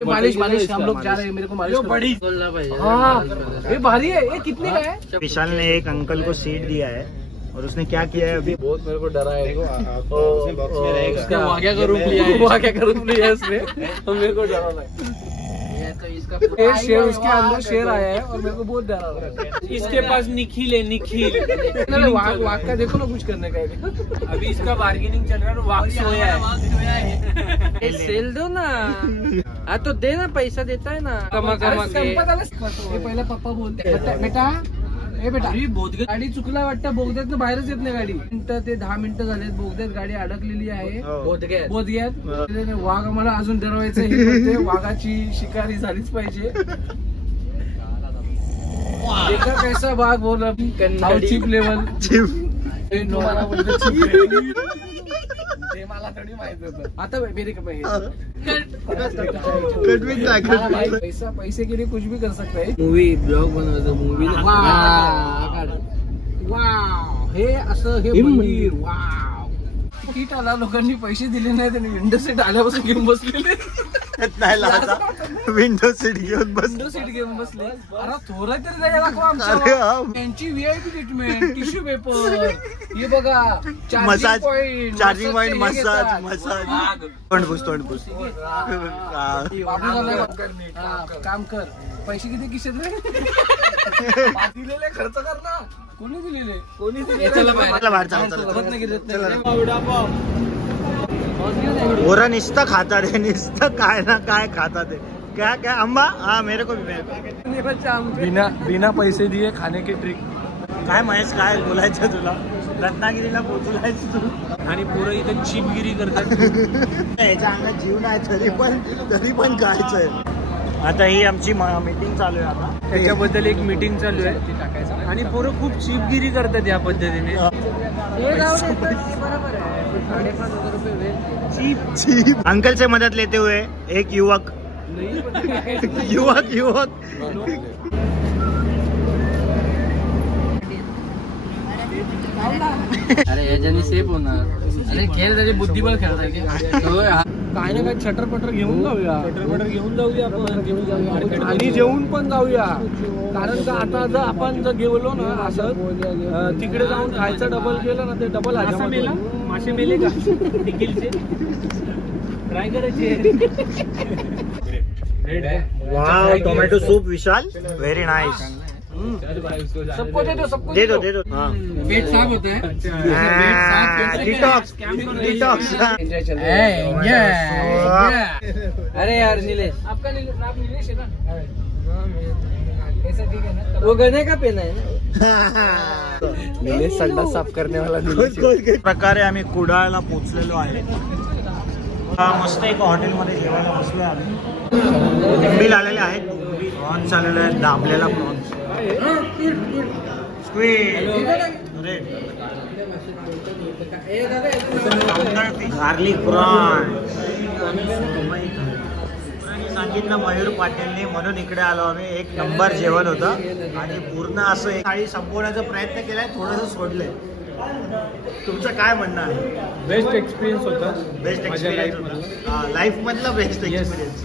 मालिश हम लोग जा रहे हैं, मेरे को मालिश बड़ी बोलना भाई। हाँ ये भारी है, ये कितने का है? विशाल ने एक अंकल को सीट दिया है और उसने क्या किया है अभी, बहुत मेरे को डरा है। वाक़या का रूप लिया है, वाक़या का रूप लिया है उसने, तो मेरे को डरा है। तो इसका शेर, उसके अंदर शेर आया है और मेरे को बहुत डरा रहा है। इसके पास निखिल है, निखिल वाघ का देखो ना कुछ करने का। अभी इसका बार्गेनिंग चल रहा है, वाघ सोया है। सेल दो ना, हाँ तो दे ना, पैसा देता है ना कमा कमा के। पहिला पप्पा बोलते बेटा, ए बेटा गाडी चुकला वाटतं, बोगद्यात बाहेरच येत नाही गाडी। ते 10 मिनिटं झालेत, बोगद्यात गाडी अडकलेली आहे बोधग्यात। वाघ आम्हाला अजून डरवायचं हे, वाघाची शिकारी झालीच पाहिजे। देखा कैसा वाघ बोला, चीप लेवल मला थोडी माहित होतं। आता मेरे पैसे के लिए कुछ भी कर सकता है। मूवी ब्लॉग बनवायचं, मूवी वाव, हे असं हे मंदिर वाव। तिकीट आला, लोकांनी पैसे दिले नाही, त्यांनी विंडो सीट आल्यापासून घेऊन बसलेले। विंडो सीट घेऊन बसले। अरे थोडं तरी जायला त्यांची VIP ट्रीटमेंट, टिश्यू पेपर, हे बघा, चार्जिंग पॉइंट, मसाज तोंड पुस। काम कर, पैसे किती खिशात रे? दिलेले खर्च कर ना। कोणी दिलेले? बोरा निस्ता खाता रे, निस्ता काय ना काय खाता थे। क्या क्या अम्मा? हाँ मेरे को भी। बिना पैसे दिए खाने की ट्रिक काय महेश, काय बोलायचं तुला? रत्नागिरीला पोहोचलायस तू आणि पुरं इथं चिपगिरी करतात। याच्या अंगात जीव नाही, तरी पण खायचंय। आता ही आमची मीटिंग चालू आहे, आता त्याच्याबद्दल एक मीटिंग चालू आहे आणि पोरं खूप चिपगिरी करतात या पद्धतीने। अंकल से मदद लेते हुए एक युवक अरे याच्यानी सेफ होणार। अरे खेळ त्याची बुद्धिबळ खेळताय काय ना काय छटरपटर घेऊन जाऊया आपण, आणि जेवून पण जाऊया। कारण का आता जर आपण गेलो ना असं तिकडे जाऊन खायचं, डबल केलं ना, ते डबल मासे मेले का निखिलचे, ट्राय करायचे। वाव, टोमॅटो सूप विशाल, व्हेरी नाइस। सबको दे दो। हाँ पेट साफ होता है, डिटॉक्स। अरे यार नीलेश, आपका नाम नीलेश है ना? ऐसा ठीक है ना? वो गने का पेन है ना? नीलेश संडास साफ करने वाला नीलेश। प्रकारे आम्ही कुडाळला पोहोचलेलो आहे। मस्त एक हॉटेलमध्ये जेवायला बसलोय आम्ही। बिल आलेले आहेत, प्रॉन्स आलेले आहेत, दाबलेला प्रॉन्स, गार्लिक प्रॉन्स। सांगितलं मयूर पाटीलने, म्हणून इकडे आलो आम्ही। एक नंबर जेवण होतं आणि पूर्ण असं एक थाळी संपवण्याचा प्रयत्न केलाय, थोडंसं सोडलंय। तुमचं काय म्हणणं आहे? बेस्ट एक्सपिरियन्स होता, बेस्ट एक्सपिरियन्स, लाईफ मधला बेस्ट एक्सपिरियन्स।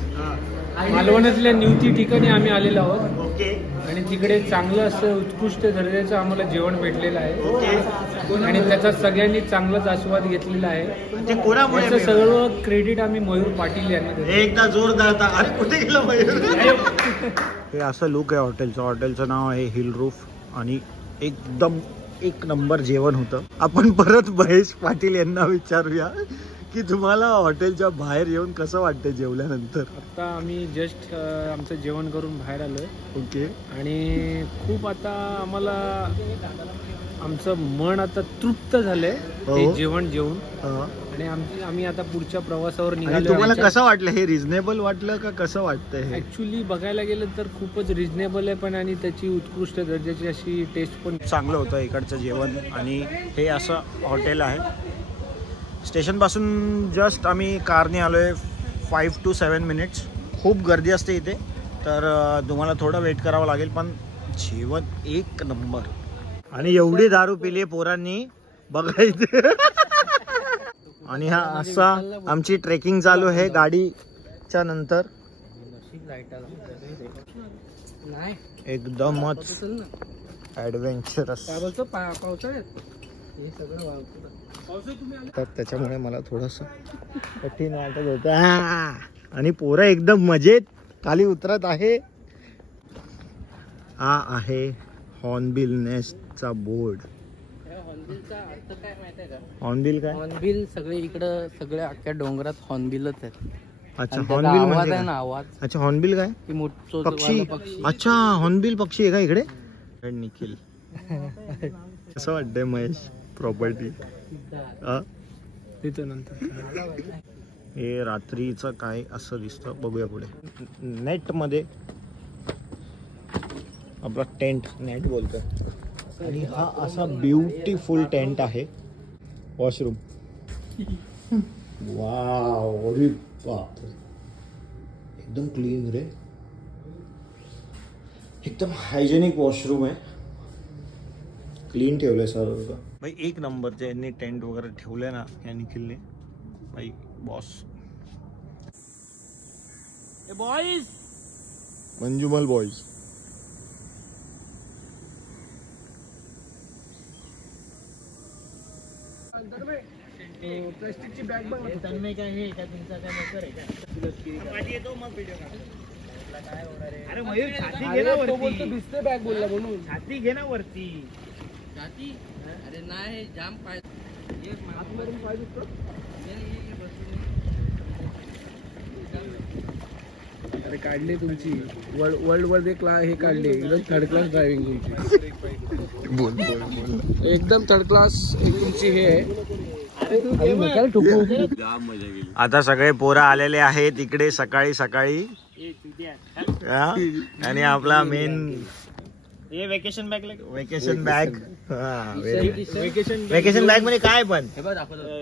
मालवणातल्या निवती ठिकाणी आम्ही आलेलो आहोत। ओके। आणि तिकडे चांगलं असं उत्कृष्ट दर्जाचं आम्हाला जेवण भेटलेलं आहे। ओके। आणि त्याचा सगळ्यांनी चांगलाच आस्वाद घेतलेला आहे। ते कोणामुळे? त्याचं सगळं क्रेडिट आम्ही मयूर पाटील यांना देतो। एकदा जोरदार था। अरे कुठे गेलं मयूर? हे असं लुक आहे हॉटेलचं। हॉटेलचं नाव आहे हिल रूफ आणि एकदम एक नंबर जेवण होतं। आपण परत महेश पाटील यांना विचारूया की तुम्हाला हॉटेलच्या बाहेर येऊन कसं वाटतं जेवल्यानंतर? आता आम्ही जस्ट आमचं जेवण करून बाहेर आलोय। ओके। आणि खूप आता आम्हाला आमचं मन आता तृप्त झालंय ते जेवण जेवून। आणि आम्ही आता पुढच्या प्रवासावर निघालो। तुम्हाला कसं वाटलं? हे रिझनेबल वाटलं का कसं वाटतंय? ऍक्च्युली बघायला गेलं तर खूपच रिझनेबल आहे, पण आणि त्याची उत्कृष्ट दर्जाची अशी टेस्ट पण चांगलं होतं इकडचं जेवण। आणि हे असं हॉटेल आहे। स्टेशन पासून जस्ट आम्ही कारने आलोय 5 to 7 मिनिट्स। खूप गर्दी असते इथे, तर तुम्हाला थोडं वेट करावं लागेल, पण जेवण एक नंबर। आणि एवढी दारू पिली पोरांनी बघायचे। आणि हा असा आमची ट्रेकिंग चालू आहे गाडीच्या नंतर। नाही एकदमच ऍडव्हेंचरस. काय बोलतो पावसाळ्यात हे सगळं वावतं. तर त्याच्यामुळे मला थोडस कठीण वाटत होत. आणि पोरं एकदम मजेत खाली उतरत आहे. हा आहे हॉर्नबिल नेस्टचा बोर्ड. हॉर्नबिलचा अर्थ काय माहितीये का? हॉर्नबिल काय? हॉर्नबिल सगळे इकडं सगळ्या अख्ख्या डोंगरात हॉर्नबिलच आहेत. अच्छा आणि त्याचा हॉर्नबिल आवाज म्हणजे आहे काय? ना आवाज अच्छा हॉर्नबिल काय? की मोठं पक्षी. पक्षी. अच्छा हॉर्नबिल पक्षी आहे का इकडे? निखिल कसं वाटतंय महेश प्रॉपर्टी? हे रात्रीचं काय असं दिसतं बघूया पुढे. नेट मध्ये आपला टेंट नेट बोलतोय. आणि हा असा ब्युटिफुल टेंट आहे. वॉशरूम वाव अरे बाप एकदम क्लीन रे. एकदम हायजेनिक वॉशरूम आहे. क्लीन ठेवलंय सर भाई. एक नंबरचे यांनी टेंट वगैरे ठेवलंय ना या निखिलने भाई. Boss boys Manjummel boys. प्लास्टिकची बॅग बघ. तन्मय काय हे का तुमचा काय नोकर आहे का? येतो मग व्हिडिओ काय होणार आहे? अरे मयूर छाती घे ना वरती. दिसते बॅग बोलला म्हणून. छाती घे ना वरती. छाती अरे नाही जाम पाय आतमधून पाय दिसतो. अरे काढले तुमची वर्ल्ड हे काढले एकदम थर्ड क्लास ड्रायव्हिंग तुमची. बोल बोल बोल. एकदम थर्ड क्लास तुमची हे आहे. आता सगळे पोरं आलेले आहेत इकडे सकाळी सकाळी. आणि आपला main vacation bag. Vacation bag. Vacation bag मध्ये काय पण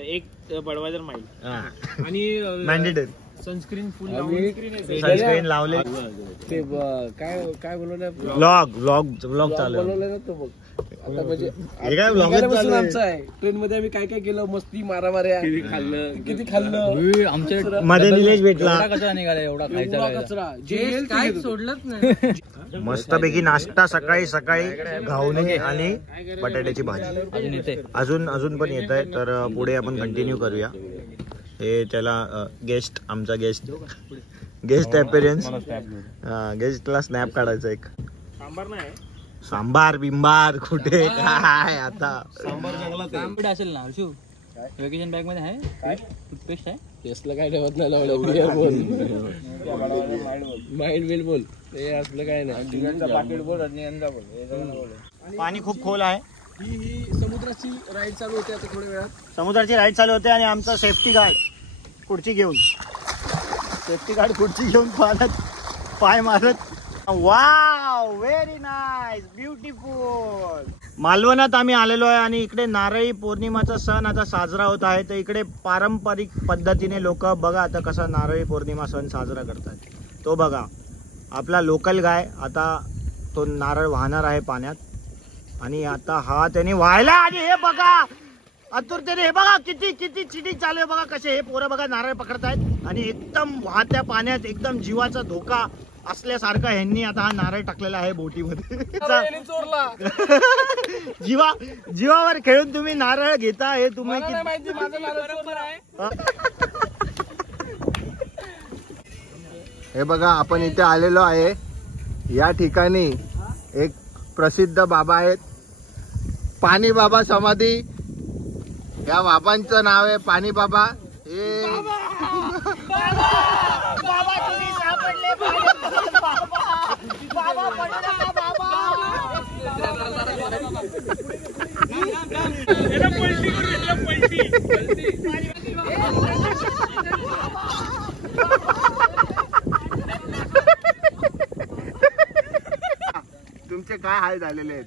एक बडवायझर माईल आणि मॅन्डेटरी सनस्क्रीन फुल सनस्क्रीन लावले. ते काय बोलवलं व्लॉग चालू बोलवलं ना तो बघ. आता म्हणजे हे काय व्लॉग आमचं आहे. ट्रेन मध्ये आम्ही काय काय केलं मस्ती मारामाऱ्या किती खाल्लं. आमच्या मध्ये निलेश भेटला. कचरा निघाला एवढा कचरा जे काय सोडलंच नाही. मस्तपैकी नाश्ता सकाळी सकाळी घावणे आणि बटाट्याची भाजी. अजून पण येत आहे. तर पुढे आपण कंटिन्यू करूया. हे त्याला गेस्ट आमचा गेस्ट अपीअरन्स. गेस्टला स्नॅप काढायचा एक. सांबार बिंबार कुठे काय आता. सांबार असेल ना हर्षू. वेकेशन बॅग मध्ये आहे काय टूथपेस्ट आहे. केसला काय ठेवत नाही लावलं. बोल माइंड बिल बोल. हे असलं काय नाही. पाकिट बोल आणि बोल. पाणी खूप खोल आहे. ही समुद्राची राईड चालू होते आता थोड्या वेळात. समुद्राची राईड चालू होते आणि आमचा सेफ्टी गार्ड खुर्ची घेऊन पाण्यात पाय मारत. Wow very nice beautiful. मालवणात आम्ही आलेलो आहे आणि इकडे नारळी पौर्णिमाचा सण आता साजरा होत आहे. तर इकडे पारंपरिक पद्धतीने लोक बघा आता कसा नारळी पौर्णिमा सण साजरा करतात. तो बघा आपला लोकल गाय आता तो नारळ वाहणार आहे पाण्यात. आणि आता हा त्याने व्हायला. आणि हे बघा आतुरतेने हे बघा किती चिटिंग चालू आहे. बघा कसे हे पोरं बघा नारळ पकडतायत. आणि एकदम वाहत्या पाण्यात एकदम जीवाचा धोका असल्यासारखं ह्यांनी आता हा नारळ टाकलेला आहे बोटीमध्ये. जीवावर खेळून तुम्ही नारळ घेता हे तुम्ही हे बघा. आपण इथे आलेलो आहे. या ठिकाणी एक प्रसिद्ध बाबा आहेत पाणी बाबा समाधी. या बाबांचं नाव आहे पाणी बाबा. हे बाबा तुम्ही सापडले. बाबा पडले का बाबा. तुमचे काय हाल झालेले आहेत.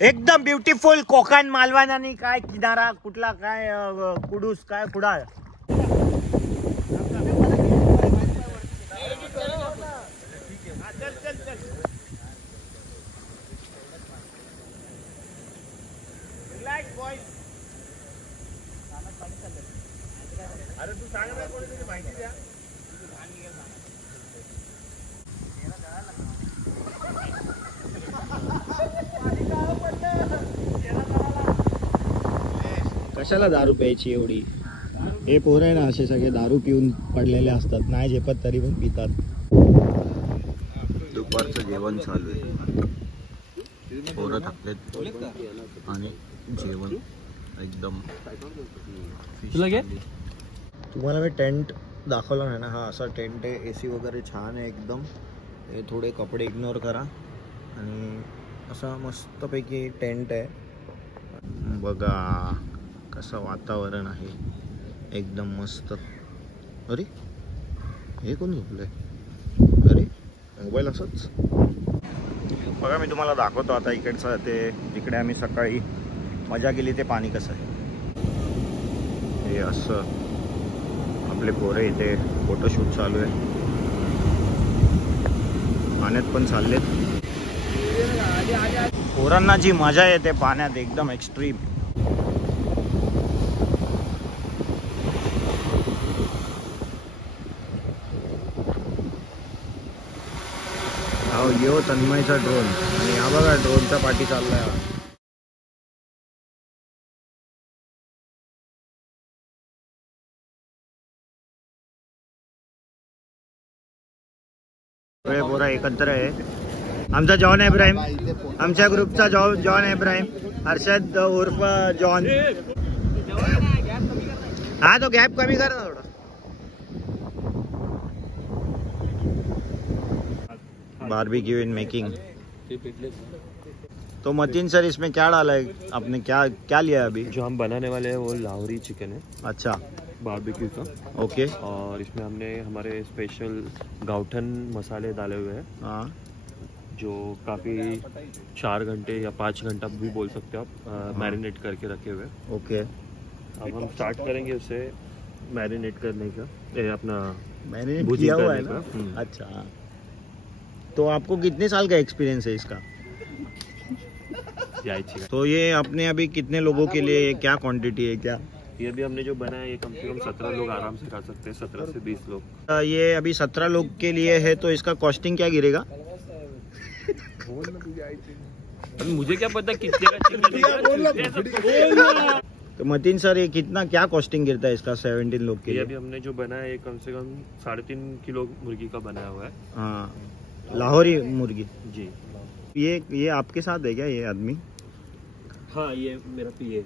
एकदम ब्युटिफुल कोकण मालवण. आणि काय किनारा कुठला काय कुडूस काय कुडाळ. कशाला दारू प्यायची एवढी? हे पोरं आहे ना असे सगळे दारू पिऊन पडलेले असतात, नाही झेपत तरी पण पितात. दुपारचं जेवण चालू आहे, पोरं थकलेत आणि जेवण एकदम. तुम्हाला मी टेंट दाखवला नाही ना, हा असा टेंट आहे, AC वगैरे छान आहे एकदम. हे थोडे कपडे इग्नोर करा आणि असा मस्तपैकी टेंट आहे. बघा कसं वातावरण आहे, एकदम मस्त. अरे हे कोण झोपलंय? अरे मोबाईल असंच. बघा मी तुम्हाला दाखवतो आता इकडचं ते. इकडे आम्ही सकाळी मजा केली, ते पाणी कसं आहे. हे असं आपले पोरे इथे फोटोशूट चालू आहे, पाण्यात पण चाललेत. पोरांना जी मजा येते पाण्यात एकदम एक्स्ट्रीम. यो तन्मयचा ड्रोन आणि हा बघा ड्रोनचा पाठी चाललाय. पोरा एकत्र आहे. आमचा जॉन इब्राहिम, आमच्या ग्रुपचा जॉन इब्राहिम, हर्षद उर्फ जॉन. हा तो गॅप कमी कर ना थोडा. Barbecue in making. तो मतीन सर इसमें क्या डाला है आपने? क्या लिया अभी? जो हम बनाने वाले हैं वो लाहौरी चिकन है. अच्छा, बारबेक्यू का. ओके. और इसमें हमने हमारे स्पेशल गाउठन मसाले डाले हुए हैं. हाँ, जो काफ़ी 4 घंटे या 5 घंटा भी बोल सकते हो आप, मैरिनेट करके रखे हुए. ओके. अब हम स्टार्ट करेंगे उसे मैरिनेट करने का. अपना मैरिनेट किया हुआ है ना. अच्छा, तो आपको कितने साल का एक्सपीरियंस है इसका? तो ये अपने अभी कितने लोगों के लिए क्या क्वांटिटी है? क्या ये अभी हमने जो बनाया ये कम से कम 17 लोग आराम से खा सकते हैं. 17 से 20 लोग. ये अभी 17 लोग के लिए है, तो इसका कॉस्टिंग क्या गिरेगा? मुझे क्या पता कितने का. तो मतीन सर ये कितना क्या कॉस्टिंग गिरता है इसका 17 लोग के ये लिए? अभी हमने जो बनाया ये कम से कम 3.5 किलो मुर्गी का बनाया हुआ है. हाँ, लाहौरी मुर्गी जी. ये आपके साथ है क्या ये आदमी? हाँ, ये मेरा पीए.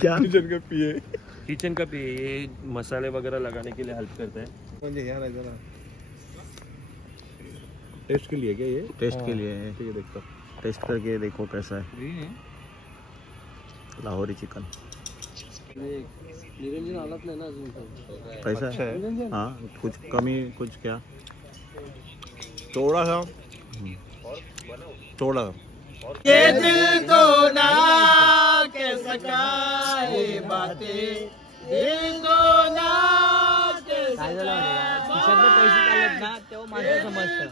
क्या किचन का पीए. ये मसाले वगैरह लगाने के लिए हेल्प करते हैं. टेस्ट के लिए क्या ये? टेस्ट के लिए है. ठीक है, देखता. टेस्ट करके देखो कैसा है लाहौरी चिकन. निरंजन हालत नाही ना अजून. कैसा है? हाँ, कुछ कमी कुछ क्या? थोड़ा सा. ये दिल तो ना कह सका ये बातें, दिल तो ना कह सका. पैसे काढलेत ना तेव्हा माझं समजतं.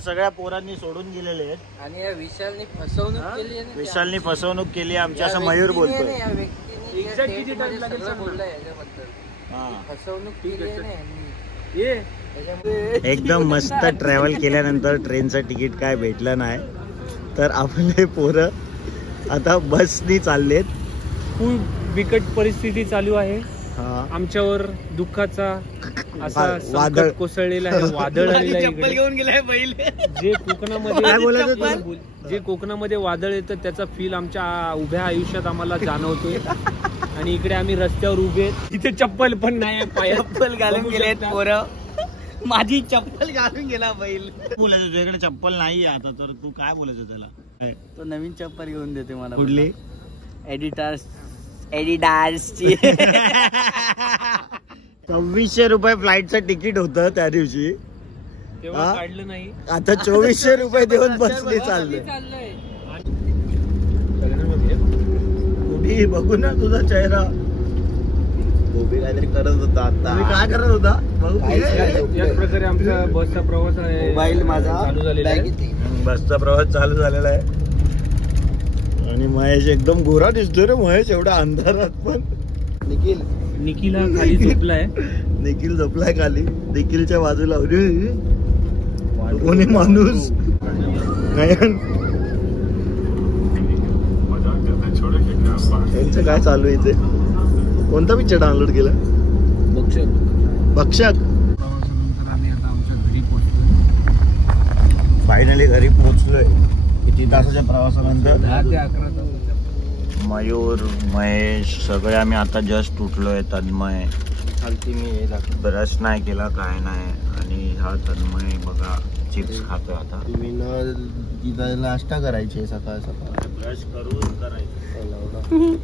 सगळ्या पोरांनी सोडून गेलेले आहेत आणि या विशालने फसवणूक केली आहे. विशालनी फसवणूक केली आमच्या, असं मयूर बोलतोय. या व्यक्तीने सगळं बोललंय याच्याबद्दल. फसवणूक केली आहे. एकदम मस्त ट्रॅव्हल केल्यानंतर ट्रेनचं तिकीट काय भेटलं नाही, तर आपले पोरं आता बसनी चाललेत. खूप बिकट परिस्थिती चालू आहे. हा, आमच्यावर दुःखाचा असा वादळ संकट कोसळलेला आहे. वादळ आलेलं आहे इकडे. घेऊन गेलाय बैल. जे कोकणामध्ये वादळ येतं त्याचा फील आमच्या उभ्या आयुष्यात आम्हाला जाणवतोय. आणि इकडे आम्ही रस्त्यावर उभे आहेत. इथे चप्पल पण नाही, पाया चप्पल घालून गेलेत पोरं. माझी चप्पल घालून गेला बैल. बोलायचं तुझ्याकडे चप्पल नाही आता, तर तू काय बोलायचं त्याला? तो नवीन चप्पल घेऊन देते मला. कुठली? एडिडासची. 2400 रुपये फ्लाईटचं तिकीट होतं त्या दिवशी. तेव्हा काढलं नाही. आता 2400 रुपये देऊन बसले चालले. कुठे बघू ना तुझा चेहरा. उभी काहीतरी करत होता. आता काय करत होता? याच प्रकारे आमचा बसचा प्रवास आहे. मोबाईल माझा चालू झालेला आहे. बसचा प्रवास चालू झालेला आहे आणि महेश एकदम गोरा दिसतोय रे महेश एवढ्या अंधारात पण. निखिल हा खाली झोपलाय. निखिल झोपलाय खाली. निखिलच्या बाजूला कोणी माणूस नयन. त्यांचं काय चालू आहे इथे? कोणता पिक्चर डाउनलोड केला? भक्षक. फायनली घरी पोहोचलोय. किती तासाच्या प्रवासानंतर? 10 ते 11 तासाच्या. मयूर, महेश सगळे आम्ही आता जस्ट उठलोय. तन्मय ब्रश नाही केला काय नाही. आणि हा तन्मय बघा चिप्स खातोय आता. तुम्ही नाश्ता करायचे सकाळ सकाळ. ब्रश करून करायचं.